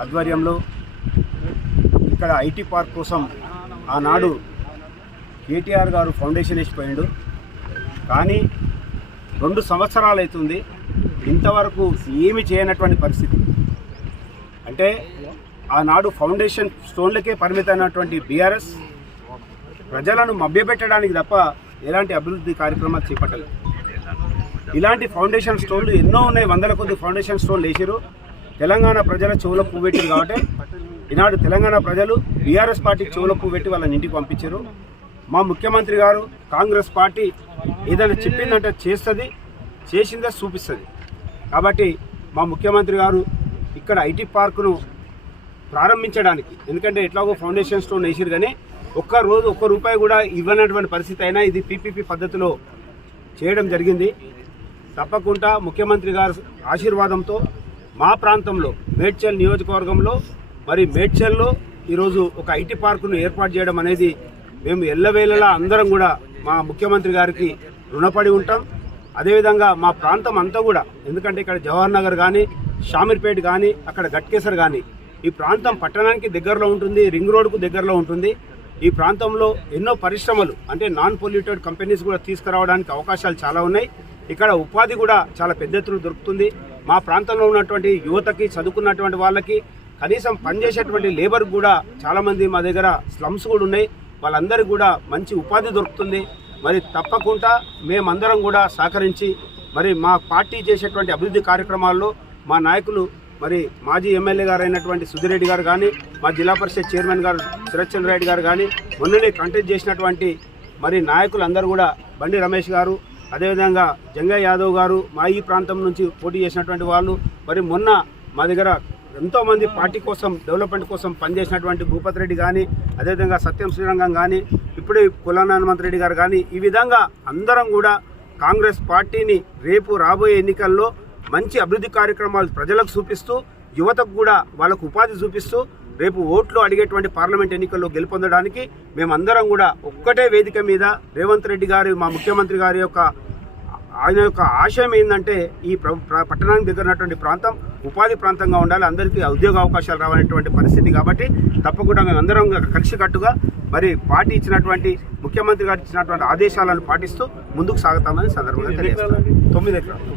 ఆధ్వర్యంలో ఇక్కడ IT park కోసం ఆనాడు కేటీఆర్ గారు ఫౌండేషన్ వేసిపోయిండు. కానీ రెండు సంవత్సరాలు అవుతుంది ఇంతవరకు ఏమి చేయనటువంటి పరిస్థితి. అంటే ఆనాడు ఫౌండేషన్ స్టోన్లకే పరిమితమైనటువంటి బీఆర్ఎస్ ప్రజలను మభ్యపెట్టడానికి తప్ప ఎలాంటి అభివృద్ధి కార్యక్రమాలు చేపట్టలేదు. ఇలాంటి ఫౌండేషన్ స్టోన్లు ఎన్నో ఉన్నాయి వందల కొద్ది ఫౌండేషన్ స్టోన్లు వేసారు తెలంగాణ ప్రజల చెవుల పువ్వు పెట్టింది కాబట్టి ఈనాడు తెలంగాణ ప్రజలు బీఆర్ఎస్ పార్టీ చెవుల పువ్వు పెట్టి వాళ్ళని ఇంటికి పంపించారు. మా ముఖ్యమంత్రి గారు కాంగ్రెస్ పార్టీ ఏదైనా చెప్పిందంటే చేస్తుంది చేసిందే చూపిస్తుంది. కాబట్టి మా ముఖ్యమంత్రి గారు ఇక్కడ ఐటీ పార్కును ప్రారంభించడానికి ఎందుకంటే ఎట్లాగో ఫౌండేషన్ స్టోన్ వేసారు కానీ ఒక్క రోజు ఒక్క రూపాయి కూడా ఇవ్వనటువంటి పరిస్థితి అయినా ఇది పీపీపీ పద్ధతిలో చేయడం జరిగింది. తప్పకుండా ముఖ్యమంత్రి గారి ఆశీర్వాదంతో మా ప్రాంతంలో మేడ్చల్ నియోజకవర్గంలో మరి మేడ్చల్లో ఈరోజు ఒక ఐటీ పార్కును ఏర్పాటు చేయడం అనేది మేము ఎల్లవేళలా అందరం కూడా మా ముఖ్యమంత్రి గారికి రుణపడి ఉంటాం. అదేవిధంగా మా ప్రాంతం అంతా కూడా ఎందుకంటే ఇక్కడ జవహర్ నగర్ కానీ షామీర్పేట్ కానీ అక్కడ గట్కేసర్ కానీ ఈ ప్రాంతం పట్టణానికి దగ్గరలో ఉంటుంది రింగ్ రోడ్కు దగ్గరలో ఉంటుంది. ఈ ప్రాంతంలో ఎన్నో పరిశ్రమలు అంటే నాన్ పొల్యూటెడ్ కంపెనీస్ కూడా తీసుకురావడానికి అవకాశాలు చాలా ఉన్నాయి. ఇక్కడ ఉపాధి కూడా చాలా పెద్ద ఎత్తున దొరుకుతుంది. మా ప్రాంతంలో ఉన్నటువంటి యువతకి చదువుకున్నటువంటి వాళ్ళకి కనీసం పనిచేసేటువంటి లేబర్ కూడా చాలామంది మా దగ్గర స్లమ్స్ కూడా ఉన్నాయి. వాళ్ళందరికీ కూడా మంచి ఉపాధి దొరుకుతుంది. మరి తప్పకుండా మేమందరం కూడా సహకరించి మరి మా పార్టీ చేసేటువంటి అభివృద్ధి కార్యక్రమాల్లో మా నాయకులు మరి మాజీ ఎమ్మెల్యే గారు అయినటువంటి సుధిరెడ్డి గారు కానీ మా జిల్లా పరిషత్ చైర్మన్ గారు సురచంద్ర రెడ్డి గారు కానీ మొన్ననే కంటెస్ట్ చేసినటువంటి మరి నాయకులందరూ కూడా బండి రమేష్ గారు అదేవిధంగా జంగయ్య యాదవ్ గారు మా ఈ ప్రాంతం నుంచి పోటీ చేసినటువంటి వాళ్ళు మరి మొన్న మా దగ్గర ఎంతోమంది పార్టీ కోసం డెవలప్మెంట్ కోసం పనిచేసినటువంటి భూపతి రెడ్డి కానీ అదేవిధంగా సత్యం శ్రీరంగం కానీ ఇప్పుడే కులాన హనుమంత్ రెడ్డి గారు కానీ ఈ విధంగా అందరం కూడా కాంగ్రెస్ పార్టీని రేపు రాబోయే ఎన్నికల్లో మంచి అభివృద్ధి కార్యక్రమాలు ప్రజలకు చూపిస్తూ యువతకు కూడా వాళ్ళకు ఉపాధి చూపిస్తూ రేపు ఓట్లు అడిగేటువంటి పార్లమెంట్ ఎన్నికల్లో గెలుపొందడానికి మేమందరం కూడా ఒక్కటే వేదిక మీద రేవంత్ రెడ్డి గారి మా ముఖ్యమంత్రి గారి యొక్క ఆయన యొక్క ఆశయం ఏంటంటే ఈ పట్టణానికి దగ్గర ఉన్నటువంటి ప్రాంతం ఉపాధి ప్రాంతంగా ఉండాలి. అందరికీ ఉద్యోగ అవకాశాలు రావాలనేటువంటి పరిస్థితి కాబట్టి తప్పకుండా మేము అందరం కలిసికట్టుగా మరి పార్టీ ఇచ్చినటువంటి ముఖ్యమంత్రి గారు ఇచ్చినటువంటి ఆదేశాలను పాటిస్తూ ముందుకు సాగుతామని సందర్భంగా తెలియజేస్తాను తొమ్మిది ఎకరాలు.